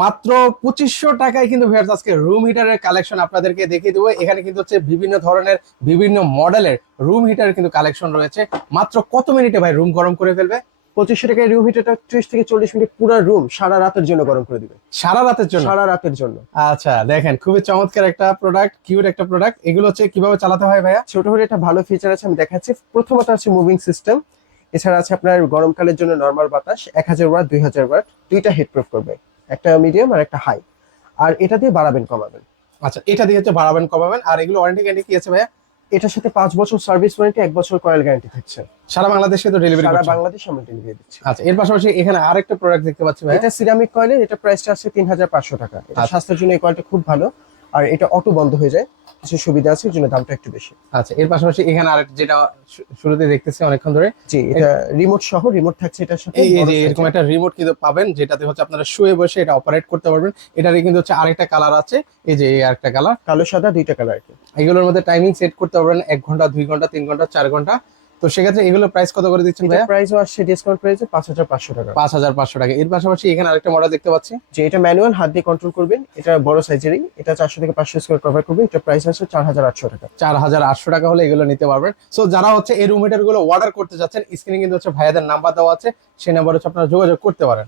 মাত্র পঁচিশশো টাকায় কিন্তু ভিউয়ার্স আজকে রুম হিটারের কালেকশন আপনাদেরকে দেখিয়ে দেবো। এখানে কিন্তু হচ্ছে বিভিন্ন ধরনের বিভিন্ন মডেলের রুম হিটারের কিন্তু কালেকশন রয়েছে। মাত্র কত মিনিটে ভাই রুম গরম করে ফেলবে? পঁচিশশো টাকায় রুম হিটারটা ত্রিশ থেকে চল্লিশ মিনিট পুরো রুম সারা রাতের জন্য গরম করে দিবে। সারা রাতের জন্য? সারা রাতের জন্য। আচ্ছা দেখেন খুবই চমৎকার একটা প্রোডাক্ট কিউট একটা প্রোডাক্ট এগুলো হচ্ছে কীভাবে চালাতে হয় ভাইয়া? ছোট হলে একটা ভালো ফিচার আছে আমি দেখাচ্ছি। প্রথমত আছে মুভিং সিস্টেম এছাড়া আছে আপনার গরমকালের জন্য নর্মাল বাতাস এক হাজার ওয়াট দুই হাজার ওয়াট দুইটা হিট প্রুফ করবে। একটা মিডিয়াম আর একটা হাই আর এটা দিয়ে বাড়াবেন কমাবেন। আচ্ছা এটা দিয়ে হচ্ছে বাড়াবেন কমাবেন। আর এগুলো ওয়ারেন্টি গ্যারান্টি কি আছে ভাইয়া? এটার সাথে পাঁচ বছর সার্ভিস ওয়ারেন্টি এক বছর কয়েল গ্যারান্টি থাকছে। সারা বাংলাদেশে তো ডেলিভারি সারা বাংলাদেশ আমরা ডেলিভারি দিচ্ছি। আচ্ছা এর পাশাপাশি এখানে আরেকটা প্রোডাক্ট দেখতে পাচ্ছি ভাই এটা সিরামিক কয়েলের এটা প্রাইসটা আছে তিন হাজার পাঁচশো টাকা। এটা আচ্ছা। স্বাস্থ্যের জন্য এই কয়েলটা খুব ভালো। আর এটা অটো বন্ধ হয়ে যায়। কিছু সুবিধা আছে জন্য দামটা একটু বেশি। আচ্ছা এর পাশাপাশি এখানে আরেক যেটা শুরুতে দেখতেছি অনেকক্ষণ ধরে। জি এটা রিমোট সহ রিমোট থাকছে এটার সাথে এই যে এরকম একটা রিমোট কিন্তু পাবেন যেটাতে হচ্ছে আপনারা শুয়ে বসে এটা অপারেট করতে পারবেন। এটারই কিন্তু হচ্ছে আরেকটা কালার আছে এই যে এই আরেকটা কালার কালো সাদা দুইটা কালার এগুলোর মধ্যে টাইমিং সেট করতে পারবেন এক ঘণ্টা দুই ঘণ্টা তিন ঘণ্টা চার ঘণ্টা। তো সেক্ষেত্রে এগুলো প্রাইস কত করে দিচ্ছেন ভাইয়া? প্রাইস আসছে ডিসকাউন্ট প্রাইসে পাঁচ হাজার পাঁচশো টাকা। পাঁচ হাজার পাঁচশো টাকা। এর পাশাপাশি এখানে আরেকটা মডেল দেখতে পাচ্ছি। যে এটা ম্যানুয়াল হাত দিয়ে কন্ট্রোল করবেন। এটা বড় সাইজেরই এটা চারশো থেকে পাঁচশো স্কোয়ার কভার করবে এটা প্রাইস আসছে চার হাজার আটশো টাকা। চার হাজার আটশো টাকা হলে এগুলো নিতে পারবেন। সো যারা হচ্ছে এই রুম হিটারগুলো অর্ডার করতে যাচ্ছেন স্ক্রিনে কিন্তু হচ্ছে ভাইয়াদের নাম্বার দেওয়া আছে। সেই নাম্বার হচ্ছে আপনারা যোগাযোগ করতে পারেন।